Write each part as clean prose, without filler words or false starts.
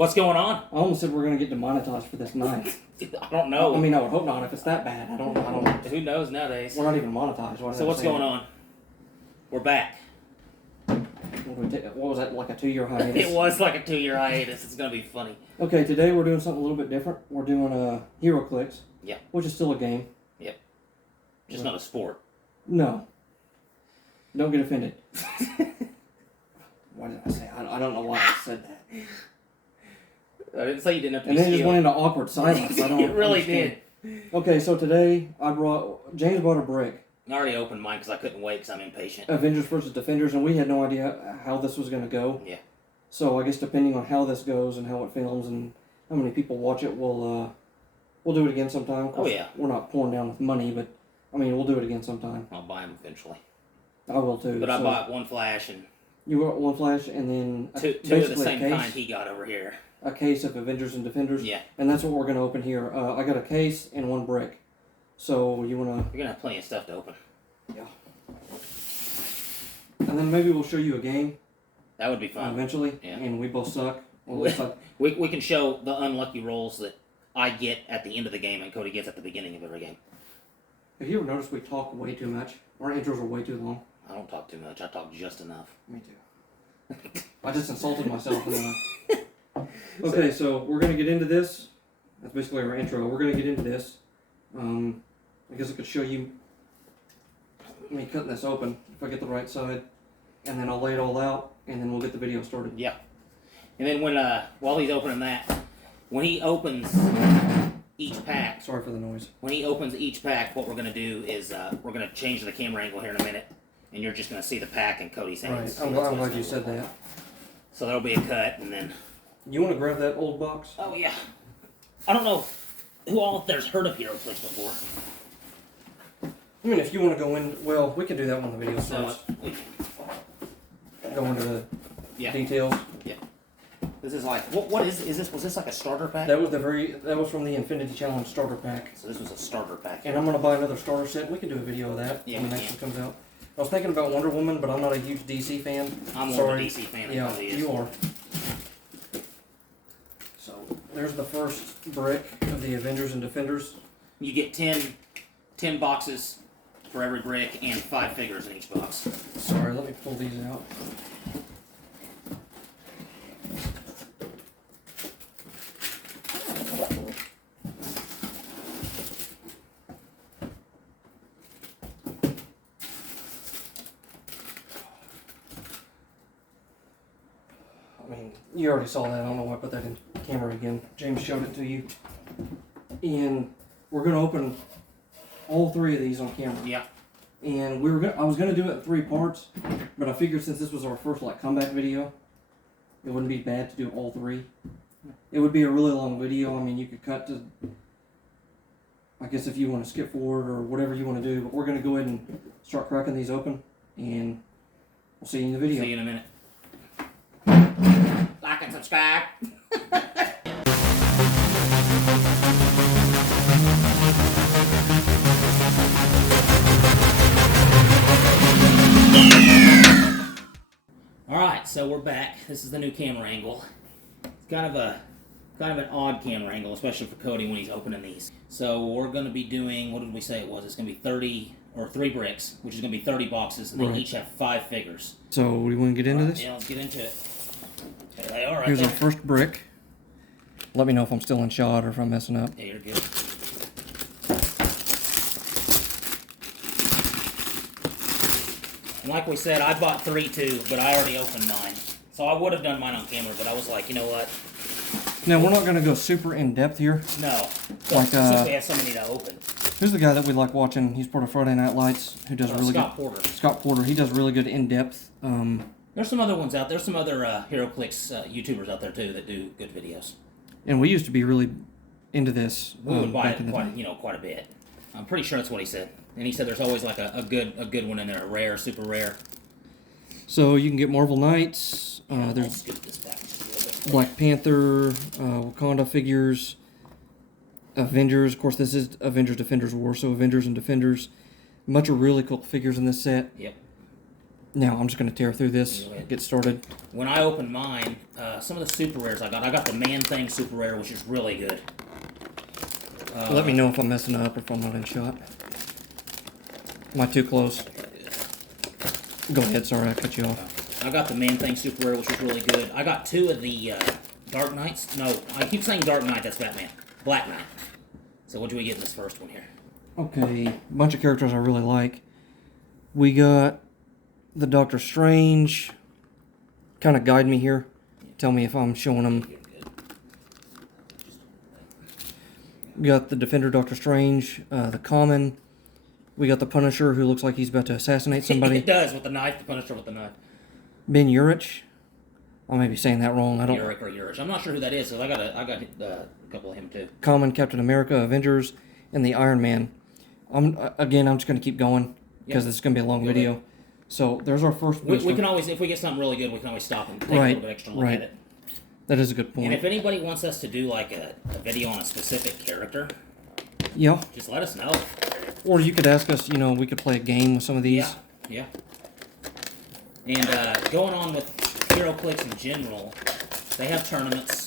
What's going on? I almost said we're going to get demonetized for this night. I don't know. I mean, I would hope not if it's that bad. I don't know. Who knows nowadays? We're not even monetized. So what's going on? We're back. What was that, like a 2-year hiatus? It was like a 2-year hiatus. It's going to be funny. Okay, today we're doing something a little bit different. We're doing Hero Clicks. Yeah. Which is still a game. Yep. Just not a sport. No. Don't get offended. Why did I say? I don't know why I said that. I didn't say you didn't have to and be then it just went into awkward silence. I don't It really understand. did. Okay, so today James brought a brick. I already opened mine because I couldn't wait because I'm impatient. Avengers versus Defenders, and we had no idea how this was going to go. Yeah. So I guess depending on how this goes and how it films and how many people watch it, we'll do it again sometime. Of course, Oh yeah. We're not pouring down with money, but I mean we'll do it again sometime. I'll buy them eventually. I will too. But I bought one flash and you got one flash and then two of the same kind he got over here. A case of Avengers and Defenders. Yeah. And that's what we're going to open here. I got a case and one brick. So you want to... You're going to have plenty of stuff to open. Yeah. And then maybe we'll show you a game. That would be fun. Eventually. Yeah. And we both suck. Well, we can show the unlucky rolls that I get at the end of the game and Cody gets at the beginning of every game. Have you ever noticed we talk way too much? Our intros are way too long. I don't talk too much. I talk just enough. Me too. I just insulted myself. Okay, so we're going to get into this. That's basically our intro. We're going to get into this. I guess I could show you me cutting this open if I get the right side. And then I'll lay it all out, and then we'll get the video started. Yeah. And then while he's opening that, when he opens each pack... Sorry for the noise. When he opens each pack, what we're going to do is we're going to change the camera angle here in a minute. And you're just going to see the pack in Cody's hands. Right. I'm glad you said that. So there'll be a cut, and then... You want to grab that old box? Oh, yeah. I don't know who all out there's heard of Hero Clicks before. I mean, if you want to go in... Well, we can do that when the video starts. Go into the details. Yeah. This is like... What is this? Was this like a starter pack? That was from the Infinity Challenge starter pack. So this was a starter pack. And I'm going to buy another starter set. We can do a video of that when the next one comes out. I was thinking about Wonder Woman, but I'm not a huge DC fan. I'm more of a DC fan than yeah, you are. So, there's the first brick of the Avengers and Defenders. You get 10 boxes for every brick and 5 figures in each box. Sorry, let me pull these out. I mean, you already saw that. I don't know why I put that in camera again. James showed it to you. And we're going to open all 3 of these on camera. Yeah. And I was going to do it in 3 parts, but I figured since this was our first comeback video, it wouldn't be bad to do all 3. It would be a really long video. I mean, you could cut to, I guess if you want to skip forward or whatever you want to do, but we're going to go ahead and start cracking these open, and we'll see you in the video. See you in a minute. Like and subscribe. Alright, so we're back. This is the new camera angle. It's kind of an odd camera angle, especially for Cody when he's opening these. So we're going to be doing, what did we say it was? It's going to be 30, or 3 bricks, which is going to be 30 boxes, and they each have 5 figures. So, do you want to get into this? Yeah, let's get into it. There they are right Here's there. our first brick. Let me know if I'm still in shot or if I'm messing up. Yeah, you're good. And like we said, I bought 3 too, but I already opened mine. So I would have done mine on camera, but I was like, you know what? Now, we're not going to go super in-depth here. No. Like, since we have so many to open. Who's the guy that we like watching? He's part of Friday Night Lights, who does really Scott good... Porter. Scott Porter. He does really good in-depth. There's some other ones out there. There's some other Hero Clicks YouTubers out there too that do good videos. And we used to be really into this. We would buy it quite a bit. I'm pretty sure that's what he said. And he said there's always like a good one in there, a rare, super rare. So you can get Marvel Knights. There's Black Panther, Wakanda figures, Avengers. Of course, this is Avengers Defenders War, so Avengers and Defenders. A bunch of really cool figures in this set. Yep. Now I'm just going to tear through this, get started. When I opened mine, some of the super rares I got the Man-Thing super rare, which is really good. Let me know if I'm messing up or if I'm not in shot. Am I too close? Go ahead, sorry I cut you off. I got the Man-Thing super rare, which is really good. I got 2 of the Dark Knights. No, I keep saying Dark Knight, that's Batman. Black Knight. So what do we get in this first one here? Okay, a bunch of characters I really like. We got the Doctor Strange. Kind of guide me here. Tell me if I'm showing them. We got the Defender Doctor Strange, the Common. We got the Punisher, who looks like he's about to assassinate somebody. It does, with the knife, the Punisher with the knife. Ben Urich. I may be saying that wrong. I don't. Urich. I'm not sure who that is, so I got a couple of him too. Common, Captain America, Avengers, and the Iron Man. I'm just going to keep going because it's going to be a long video. So there's our first booster. We can always, if we get something really good, we can always stop and take a little bit extra look at it. That is a good point. And if anybody wants us to do like a video on a specific character, just let us know. Or you could ask us, we could play a game with some of these. Yeah. And going on with HeroClix in general, they have tournaments.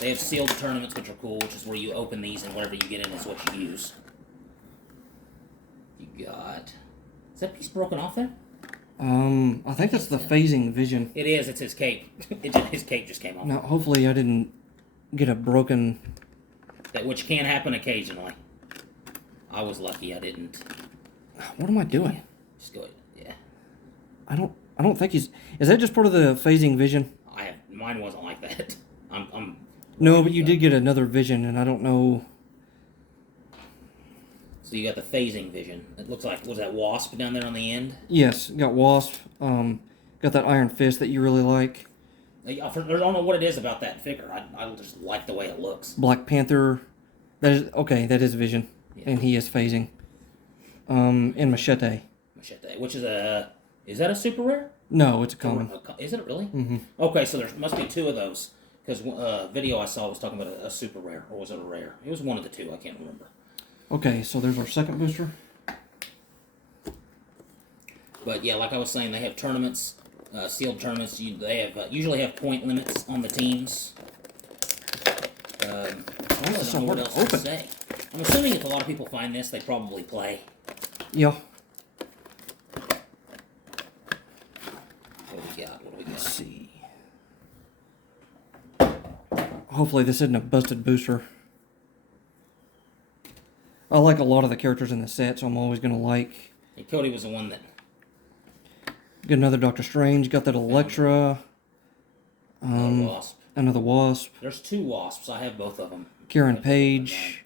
They have sealed tournaments, which are cool, which is where you open these and whatever you get in is what you use. You got... Is that piece broken off there? I think that's the phasing vision. It is. It's his cape. His cape just came off. Now, hopefully I didn't get a broken... Which can happen occasionally. I was lucky I didn't. What am I doing? Just go ahead. Yeah. I don't think he's... Is that just part of the phasing vision? Mine wasn't like that. No, but you did get another vision, and I don't know... So you got the phasing vision. It looks like, was that Wasp down there on the end? Yes, got Wasp. Got that Iron Fist that you really like. I don't know what it is about that figure. I just like the way it looks. Black Panther. That is Vision. Yeah. And he is phasing. And Machete. Machete, which is is that a super rare? No, it's a common. Is it really? Mm-hmm. Okay, so there must be 2 of those. Because video I saw was talking about a super rare, or was it a rare? It was one of the 2, I can't remember. Okay, so there's our second booster. But yeah, like I was saying, they have tournaments, sealed tournaments. They have usually have point limits on the teams. I don't know what else to say. I'm assuming if a lot of people find this, they probably play. Yeah. What do we got? Let's see. Hopefully this isn't a busted booster. I like a lot of the characters in the set, so I'm always going to like... Hey, Cody was the one that... Got another Doctor Strange, got that Elektra. Another Wasp. Another Wasp. There's 2 Wasps, I have both of them. Karen Page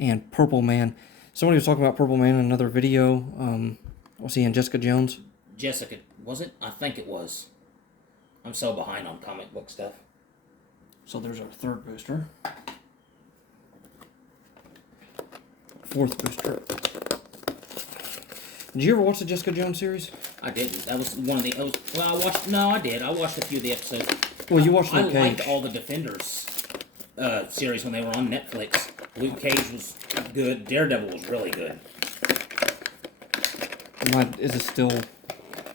and Purple Man. Somebody was talking about Purple Man in another video. Was he in Jessica Jones? Jessica, was it? I think it was. I'm so behind on comic book stuff. So there's our third booster. Fourth booster. Did you ever watch the Jessica Jones series? I didn't. That was one of the... I watched... No, I did. I watched a few of the episodes. Well, you watched Luke Cage. I liked all the Defenders series when they were on Netflix. Luke Cage was good. Daredevil was really good. Is it still...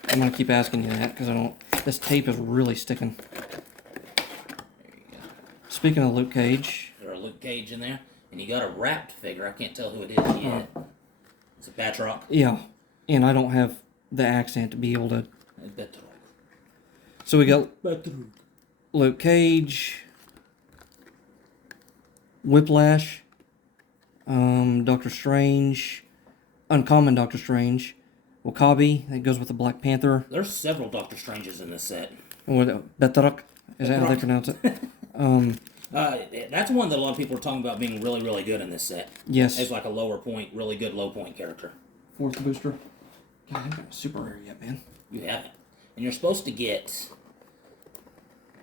I'm going to keep asking you that, because I don't... This tape is really sticking. There you go. Speaking of Luke Cage... There's a Luke Cage in there. And you got a wrapped figure. I can't tell who it is yet. It's a Batroc. Yeah. And I don't have the accent to be able to... So we got Luke Cage, Whiplash, Doctor Strange, Uncommon Doctor Strange, Wakabi, that goes with the Black Panther. There's several Doctor Stranges in this set. Batroc, is that how they pronounce it? That's one that a lot of people are talking about being really, really good in this set. Yes. It's like a lower point, really good low point character. Fourth booster. God, I haven't got a super rare yet, man. You haven't. And you're supposed to get...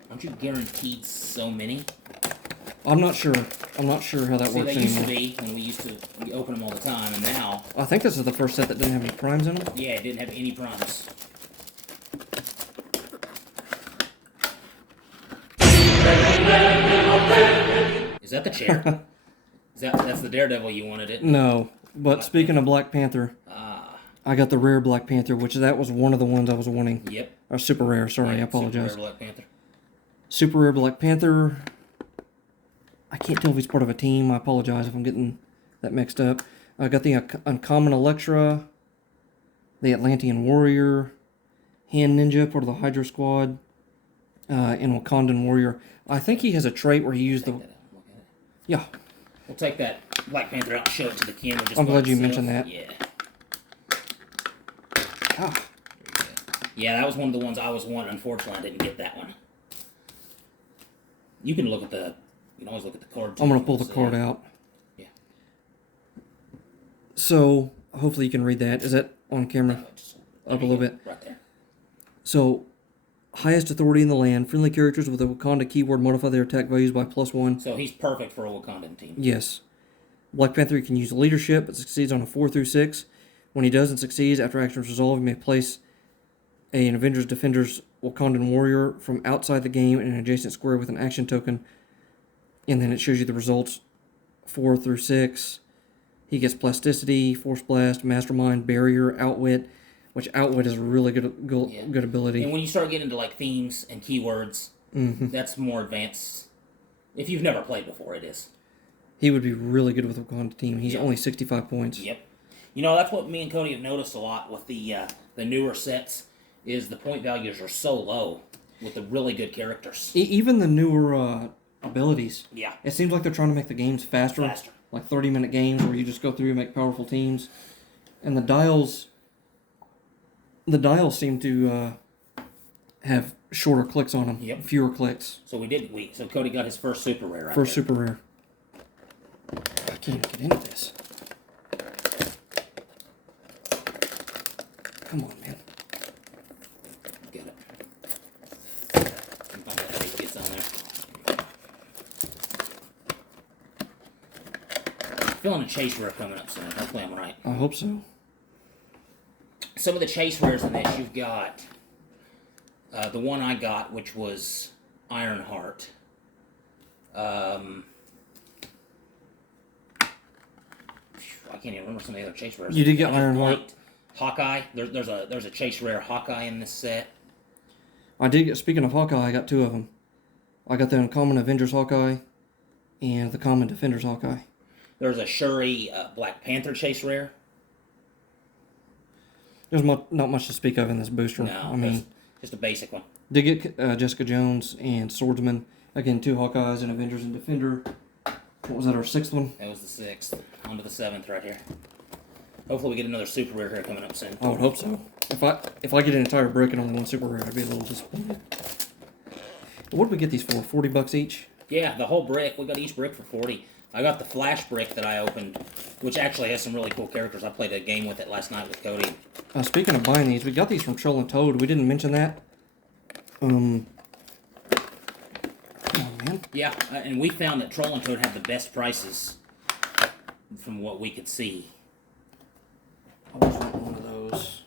Aren't you guaranteed so many? I'm not sure. I'm not sure how that works anymore. They used to be, when we used to open them all the time, and now... I think this is the first set that didn't have any primes in them. Yeah, it didn't have any primes. Is that the chair? That's the Daredevil you wanted it? No, but speaking of Black Panther, I got the rare Black Panther, which that was one of the ones I was wanting. Yep. Or super rare, sorry, I Super apologize. rare Black Panther. Super rare Black Panther. I can't tell if he's part of a team. I apologize if I'm getting that mixed up. I got the Uncommon Electra, the Atlantean Warrior, Hand Ninja, part of the Hydra Squad, and Wakandan Warrior. I think he has a trait where he used the... Look at it. Yeah. We'll take that Black Panther out and show it to the camera. Just I'm by glad you itself. mentioned that. Yeah. Ah. Yeah, that was one of the ones I was wanting. Unfortunately, I didn't get that one. You can look at the... You can always look at the card, too. I'm going to pull the card out. Yeah. So, hopefully you can read that. Is that on camera? Just Up a little bit. right there. So, highest authority in the land. Friendly characters with a Wakanda keyword modify their attack values by +1. So he's perfect for a Wakandan team. Yes. Black Panther can use leadership, but succeeds on a 4 through 6. When he doesn't succeed, after actions resolve, he may place an Avengers Defenders Wakandan Warrior from outside the game in an adjacent square with an action token. And then it shows you the results 4 through 6. He gets Plasticity, Force Blast, Mastermind, Barrier, Outwit, which Outwit is a really good ability. And when you start getting into like themes and keywords, that's more advanced. If you've never played before, it is. He would be really good with the Wakanda team. He's only 65 points. Yep. You know, that's what me and Cody have noticed a lot with the newer sets, is the point values are so low with the really good characters. Even the newer abilities. Yeah. It seems like they're trying to make the games faster. Like 30-minute games where you just go through and make powerful teams. And the dials seem to have shorter clicks on them. Yep. Fewer clicks. So so Cody got his first super rare. First super rare. I can't even get into this. Come on, man. Get it. It gets on there. Feeling a chase rare coming up soon. Hopefully I'm right. I hope so. Some of the chase rares in this, you've got the one I got, which was Ironheart. I can't even remember some of the other chase rares. You did get Ironheart. Hawkeye. There's a chase rare Hawkeye in this set. I did get. Speaking of Hawkeye, I got 2 of them. I got the uncommon Avengers Hawkeye, and the common Defenders Hawkeye. There's a Shuri Black Panther chase rare. There's not much to speak of in this booster. No, I mean, just a basic one. did get Jessica Jones and Swordsman. Again, 2 Hawkeyes and Avengers and Defender. What was that, our 6th one? That was the 6th. On to the 7th right here. Hopefully we get another super rare here coming up soon. I would hope so. If I get an entire brick and only one super rare, I'd be a little disappointed. What did we get these for? $40 each? Yeah, the whole brick. We got each brick for 40. I got the Flash brick that I opened, which actually has some really cool characters. I played a game with it last night with Cody. Speaking of buying these, we got these from Troll and Toad. We didn't mention that. Come on, man. Yeah, and we found that Troll and Toad had the best prices from what we could see. I was wanting one of those.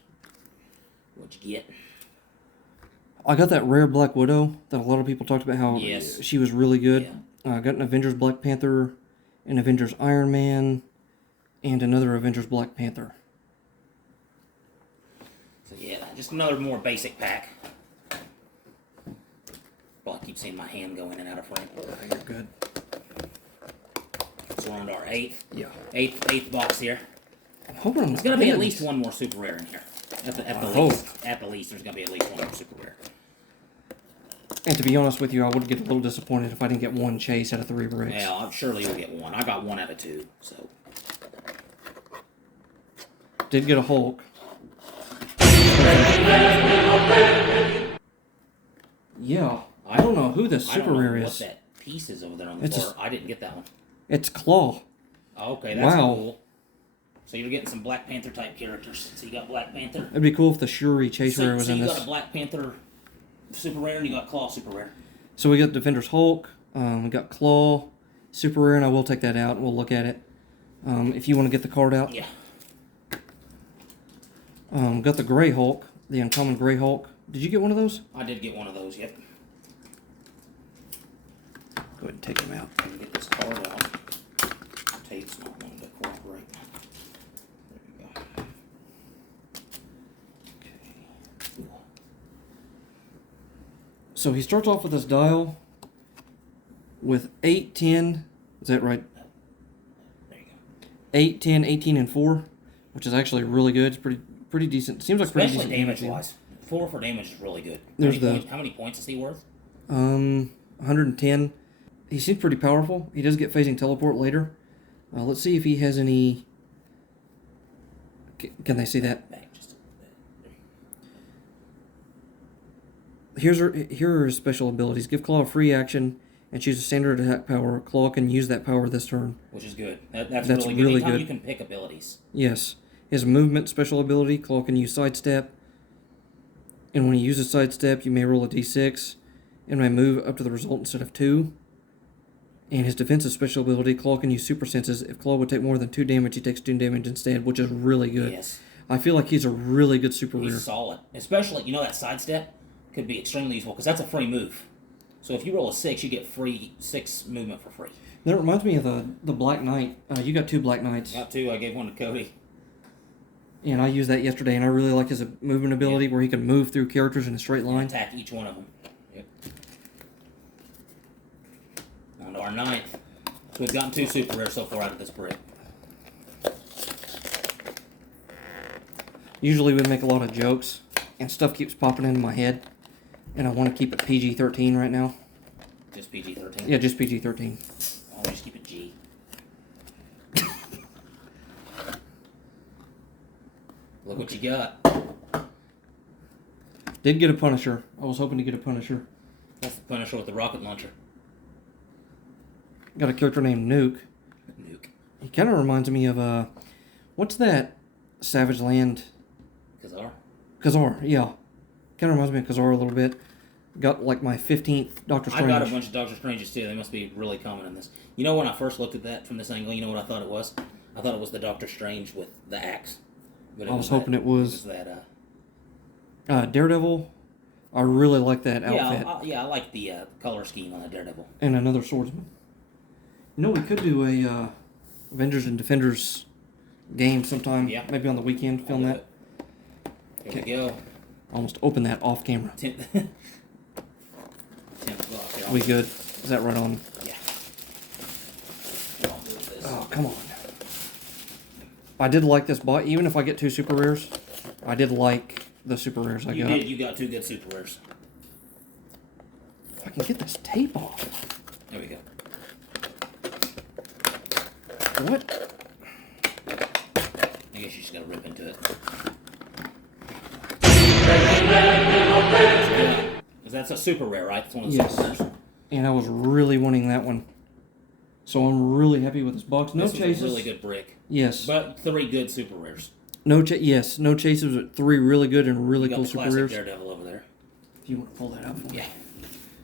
What'd you get? I got that rare Black Widow that a lot of people talked about how she was really good. Yeah. I got an Avengers Black Panther, an Avengers Iron Man, and another Avengers Black Panther. So yeah, just another more basic pack. Well, I keep seeing my hand go in and out of frame. You're good. So we're on to our 8th. Yeah. Eighth box here. I'm hoping There's gonna be at least one more super rare in here. At the least, there's gonna be at least one more super rare. And to be honest with you, I would get a little disappointed if I didn't get one chase out of 3 bricks. Yeah, surely you'll get one. I got 1 out of 2, so. Did get a Hulk. Yeah, I don't know who this super rare is. What that piece is over there on the floor. I didn't get that one. It's Claw. Okay, that's cool. So you're getting some Black Panther type characters. So you got Black Panther. It'd be cool if the Shuri chase rare was in this. So you got a Black Panther super rare and you got Claw super rare. So we got Defenders Hulk. We got Claw super rare, and I will take that out and we'll look at it. If you want to get the card out. Yeah. Got the Gray Hulk, the uncommon Gray Hulk. Did you get one of those? I did get one of those, yep. Go ahead and take them out. Let me get this card out. Tape's not wanting to cooperate. There you go. So he starts off with this dial with 8, 10. Is that right? There you go. 8, 10, 18, and 4, which is actually really good. It's pretty decent. Seems like pretty Especially decent damage wise. 4 for damage is really good. There's How many points is he worth? 110. He seems pretty powerful. He does get phasing teleport later. Let's see if he has any. Can they see that? Back just a little bit. Here are his special abilities. Give Claw a free action and choose a standard attack power. Claw can use that power this turn. Which is good. That's really really good. Anytime good. you can pick abilities. Yes. His movement special ability. Claw can use sidestep. And when he uses sidestep, you may roll a d6 and may move up to the result instead of 2. And his defensive special ability, Claw can use super senses. If Claw would take more than 2 damage, he takes 2 damage instead, which is really good. Yes. I feel like he's a really good super rare. He's solid. Especially, that sidestep could be extremely useful because that's a free move. So if you roll a 6, you get free 6 movement for free. That reminds me of the Black Knight. You got 2 Black Knights. Got 2. I gave one to Cody. And I used that yesterday, and I really like his movement ability where he can move through characters in a straight line. Attack each one of them. Yep. On to our 9th. So we've gotten 2 super rares so far out of this brick. Usually we make a lot of jokes, and stuff keeps popping into my head, and I want to keep it PG-13 right now. Just PG-13? Yeah, just PG-13. I'll just keep it G. Look what you got. Did get a Punisher. I was hoping to get a Punisher. That's the Punisher with the rocket launcher. Got a character named Nuke. Nuke. He kind of reminds me of, what's that Savage Land? Kazar? Kazar, yeah. Kind of reminds me of Kazar a little bit. Got like my 15th Doctor Strange. I got a bunch of Doctor Stranges too. They must be really common in this. When I first looked at that from this angle, you know what I thought it was? I thought it was the Doctor Strange with the axe. But I was hoping it was that. Daredevil. I really like that outfit. I like the color scheme on the Daredevil. And another swordsman. We could do a Avengers and Defenders game sometime. Yeah. Maybe on the weekend. Film that. Here we go. Almost open that off camera. 10 o'clock. We good? Is that right on? Yeah. Oh, come on. I did like this box. Even if I get 2 super rares, I did like the super rares I got. You got 2 good super rares. If I can get this tape off. There we go. What? I guess you just gotta rip into it. That's a super rare, right? That's one of the super rares. And I was really wanting that one. So I'm really happy with this box. No this chases. Was a really good brick. Yes. But 3 good super rares. No chases, but 3 really good and really cool super rares. Daredevil over there. If you want to pull that out for me. Yeah.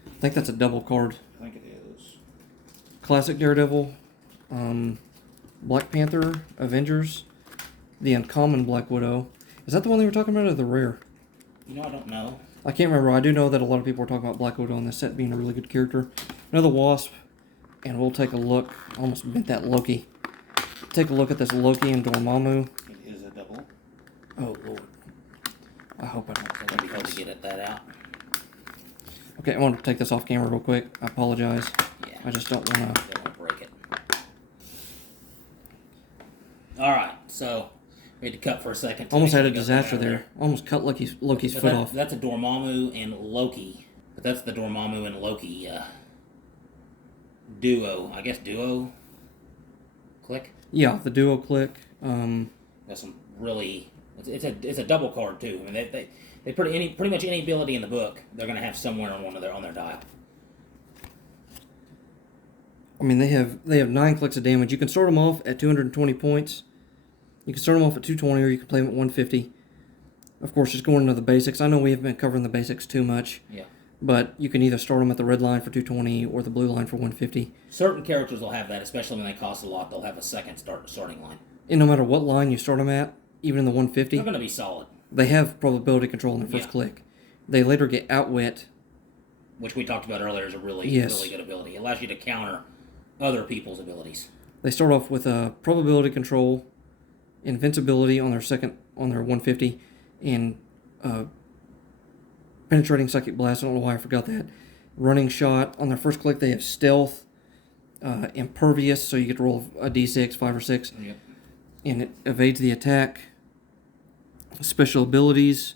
I think that's a double card. I think it is. Classic Daredevil, Black Panther, Avengers, the Uncommon Black Widow. Is that the one they were talking about or the rare? I don't know. I can't remember. I do know that a lot of people were talking about Black Widow in this set being a really good character. Another Wasp, and we'll take a look. I almost bent that Loki. Take a look at this Loki and Dormammu. It is a double. Oh, Lord. I hope I don't. It's going to be hard to get that out. Okay, I want to take this off camera real quick. I apologize. Yeah. I just don't want to. Don't want to break it. Alright, so we had to cut for a second. Almost had a disaster there. Almost cut Loki's foot off. That's a Dormammu and Loki. But that's the Dormammu and Loki duo. I guess duo click? Yeah, the duo click. That's some really... It's a double card, too. I mean, they pretty much any ability in the book, they're going to have somewhere on their dial. I mean, they have 9 clicks of damage. You can start them off at 220 points. You can start them off at 220, or you can play them at 150. Of course, just going into the basics. I know we haven't been covering the basics too much. Yeah. But you can either start them at the red line for 220 or the blue line for 150. Certain characters will have that, especially when they cost a lot. They'll have a second starting line. And no matter what line you start them at, even in the 150, They're going to be solid. they have probability control in the first click. They later get outwit, which we talked about earlier is a really good ability. It allows you to counter other people's abilities. They start off with a probability control, invincibility on their 150, and Penetrating Psychic Blast. I don't know why I forgot that. Running Shot. On their first click, they have Stealth. Impervious, so you get to roll a d6, 5 or 6. Yep. And it evades the attack. Special abilities.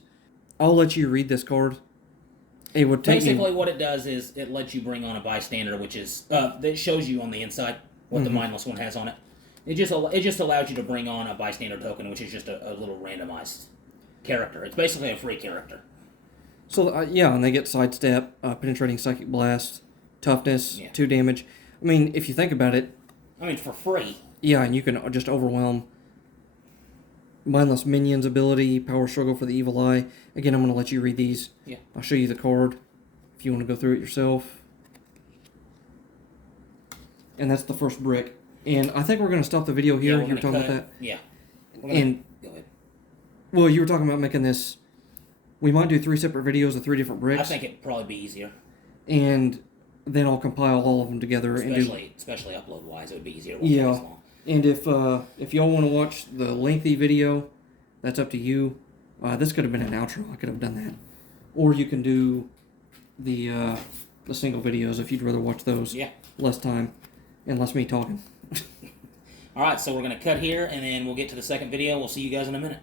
I'll let you read this card. It would take Basically, what it does is it lets you bring on a bystander, which is that shows you on the inside what the mindless one has on it. It just allows you to bring on a bystander token, which is just a little randomized character. It's basically a free character. So yeah, and they get Sidestep, Penetrating Psychic Blast, Toughness, 2 damage. I mean, if you think about it, I mean, for free. Yeah, and you can just overwhelm. Mindless Minions ability, Power Struggle for the Evil Eye. Again, I'm going to let you read these. Yeah. I'll show you the card if you want to go through it yourself. And that's the first brick. And I think we're going to stop the video here. Yeah, You were talking about that. Yeah. Go ahead. Well, you were talking about making this. We might do 3 separate videos of 3 different bricks. I think it'd probably be easier. And then I'll compile all of them together. Especially upload-wise, it would be easier. Yeah. And if y'all want to watch the lengthy video, that's up to you. This could have been an outro. I could have done that. Or you can do the single videos if you'd rather watch those. Yeah. Less time and less me talking. All right, so we're going to cut here, and then we'll get to the second video. We'll see you guys in a minute.